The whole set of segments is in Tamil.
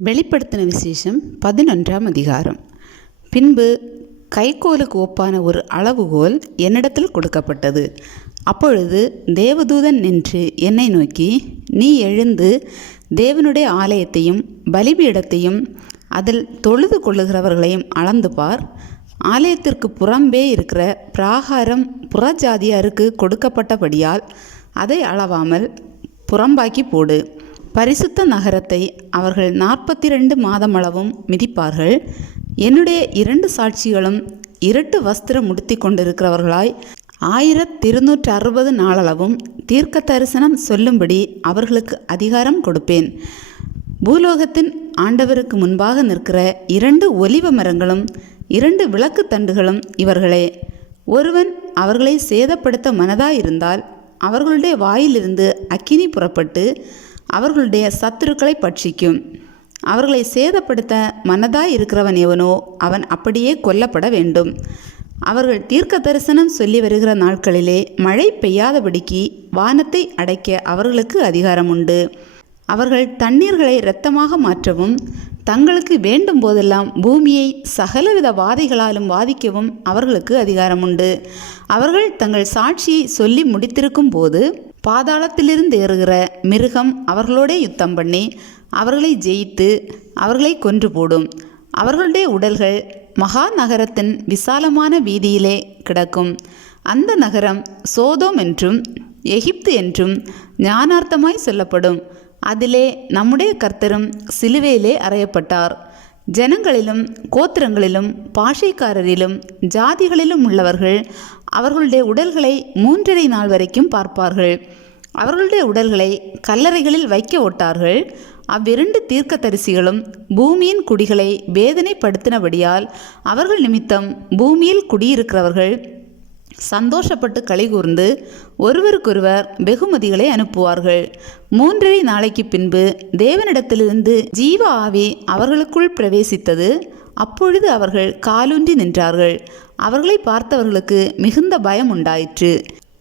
வெளிப்படுத்தின விசேஷம் 11ஆம் அதிகாரம். பின்பு கைக்கோலுக்கு ஒப்பான ஒரு அளவுகோல் என்னிடத்தில் கொடுக்கப்பட்டது. அப்பொழுது தேவதூதன் நின்று என்னை நோக்கி, நீ எழுந்து தேவனுடைய ஆலயத்தையும் பலிபீடத்தையும் அதில் தொழுது கொள்ளுகிறவர்களையும் அளந்து பார். ஆலயத்திற்கு புறம்பே இருக்கிற பிராகாரம் புறஜாதியாருக்கு கொடுக்கப்பட்டபடியால் அதை அளவாமல் புறம்பாக்கி போடு. பரிசுத்த நகரத்தை அவர்கள் 42 மாதமளவும் மிதிப்பார்கள். என்னுடைய 2 சாட்சிகளும் இருட்டு வஸ்திரம் உடுத்தி கொண்டிருக்கிறவர்களாய் 1260 நாளளவும் தீர்க்க தரிசனம் சொல்லும்படி அவர்களுக்கு அதிகாரம் கொடுப்பேன். பூலோகத்தின் ஆண்டவருக்கு முன்பாக நிற்கிற 2 ஒலிவ மரங்களும் 2 விளக்கு தண்டுகளும் இவர்களே. ஒருவன் அவர்களை சேதப்படுத்த மனதாயிருந்தால் அவர்களுடைய வாயிலிருந்து அக்கினி புறப்பட்டு அவர்களுடைய சத்துருக்களை பட்சிக்கும். அவர்களை சேதப்படுத்த மனதாய் இருக்கிறவன் எவனோ அவன் அப்படியே கொல்லப்பட வேண்டும். அவர்கள் தீர்க்க தரிசனம் சொல்லி வருகிற நாட்களிலே மழை பெய்யாதபடிக்கு வானத்தை அடைக்க அவர்களுக்கு அதிகாரம் உண்டு. அவர்கள் தண்ணீர்களை இரத்தமாக மாற்றவும் தங்களுக்கு வேண்டும் போதெல்லாம் பூமியை சகலவித வாதைகளாலும் வாதிக்கவும் அவர்களுக்கு அதிகாரம் உண்டு. அவர்கள் தங்கள் சாட்சியை சொல்லி முடித்திருக்கும் போது பாதாளத்திலிருந்து ஏறுகிற மிருகம் அவர்களோட யுத்தம் பண்ணி அவர்களை ஜெயித்து அவர்களை கொன்று போடும். அவர்களுடைய உடல்கள் மகா நகரத்தின் விசாலமான வீதியிலே கிடக்கும். அந்த நகரம் சோதோம் என்றும் எகிப்து என்றும் ஞானார்த்தமாய் சொல்லப்படும். அதிலே நம்முடைய கர்த்தரும் சிலுவையிலே அறையப்பட்டார். ஜனங்களிலும் கோத்திரங்களிலும் பாஷைக்காரரிலும் ஜாதிகளிலும் உள்ளவர்கள் அவர்களுடைய உடல்களை 3½ நாள் வரைக்கும் பார்ப்பார்கள். அவர்களுடைய உடல்களை கல்லறைகளில் வைக்க ஒட்டார்கள். அவ்விரண்டு தீர்க்கதரிசிகளும் பூமியின் குடிகளை வேதனைப்படுத்தினபடியால் அவர்கள் நிமித்தம் பூமியில் குடியிருக்கிறவர்கள் சந்தோஷப்பட்டு களிகூர்ந்து ஒருவருக்கொருவர் வெகுமதிகளை அனுப்புவார்கள். 3½ நாளைக்கு பின்பு தேவனிடத்திலிருந்து ஜீவ ஆவி அவர்களுக்குள் பிரவேசித்தது. அப்பொழுது அவர்கள் காலூன்றி நின்றார்கள். அவர்களை பார்த்தவர்களுக்கு மிகுந்த பயம் உண்டாயிற்று.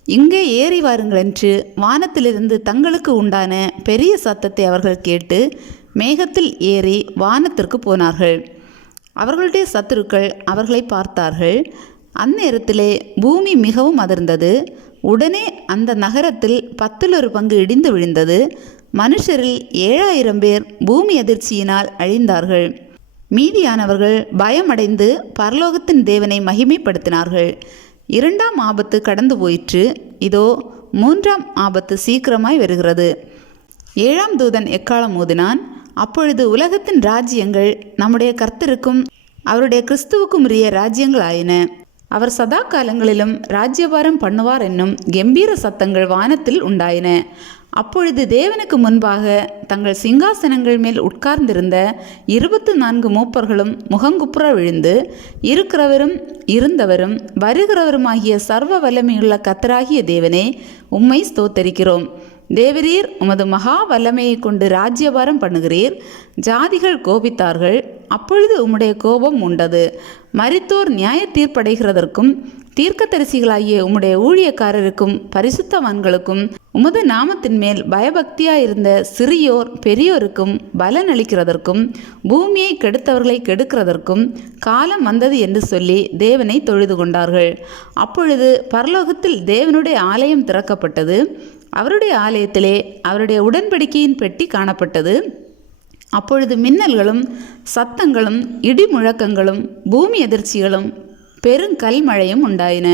இங்கே ஏறி வாருங்கள் என்று வானத்திலிருந்து தங்களுக்கு உண்டான பெரிய சத்தத்தை அவர்கள் கேட்டு மேகத்தில் ஏறி வானத்திற்கு போனார்கள். அவர்களுடைய சத்துருக்கள் அவர்களை பார்த்தார்கள். அந்நேரத்திலே பூமி மிகவும் அதிர்ந்தது. உடனே அந்த நகரத்தில் 10 பங்கு இடிந்து விழுந்தது. மனுஷரில் 7000 பேர் பூமி அதிர்ச்சியினால் அழிந்தார்கள். மீதியானவர்கள் பயமடைந்து பரலோகத்தின் தேவனை மகிமைப்படுத்தினார்கள். 2ஆம் ஆபத்து கடந்து போயிற்று. இதோ 3ஆம் ஆபத்து சீக்கிரமாய் வருகிறது. 7ஆம் தூதன் எக்காளம் ஊதினான். அப்பொழுது உலகத்தின் ராஜ்யங்கள் நம்முடைய கர்த்தருக்கும் அவருடைய கிறிஸ்துவுக்கும் உரிய ராஜ்யங்கள் ஆயின. அவர் சதா காலங்களிலும் ராஜ்யபாரம் பண்ணுவார் என்னும் கம்பீர சத்தங்கள் வானத்தில் உண்டாயின. அப்பொழுது தேவனுக்கு முன்பாக தங்கள் சிங்காசனங்கள் மேல் உட்கார்ந்திருந்த 24 மூப்பர்களும் முகங்குப்புற விழுந்து, இருக்கிறவரும் இருந்தவரும் வருகிறவருமாகிய சர்வ வல்லமையுள்ள கர்த்தராகிய தேவனே, உம்மை ஸ்தோத்தரிக்கிறோம். தேவரீர் உமது மகா வல்லமையை கொண்டு ராஜ்யபாரம் பண்ணுகிறீர். ஜாதிகள் கோபித்தார்கள், அப்பொழுது உம்முடைய கோபம் உண்டது. மரித்தோர் நியாய தீர்ப்படைகிறதற்கும் தீர்க்கதரிசிகளாகிய உம்முடைய ஊழியக்காரருக்கும் பரிசுத்தவான்களுக்கும் உமது நாமத்தின் மேல் பயபக்தியாயிருந்த சிறியோர் பெரியோருக்கும் பலன் அளிக்கிறதற்கும் பூமியை கெடுத்தவர்களை கெடுக்கிறதற்கும் காலம் வந்தது என்று சொல்லி தேவனை தொழுது கொண்டார்கள். அப்பொழுது பரலோகத்தில் தேவனுடைய ஆலயம் திறக்கப்பட்டது. அவருடைய ஆலயத்திலே அவருடைய உடன்படிக்கையின் பெட்டி காணப்பட்டது. அப்பொழுது மின்னல்களும் சத்தங்களும் இடி முழக்கங்களும் பூமி அதிர்ச்சிகளும் பெருங்கல்மழையும் உண்டாயின.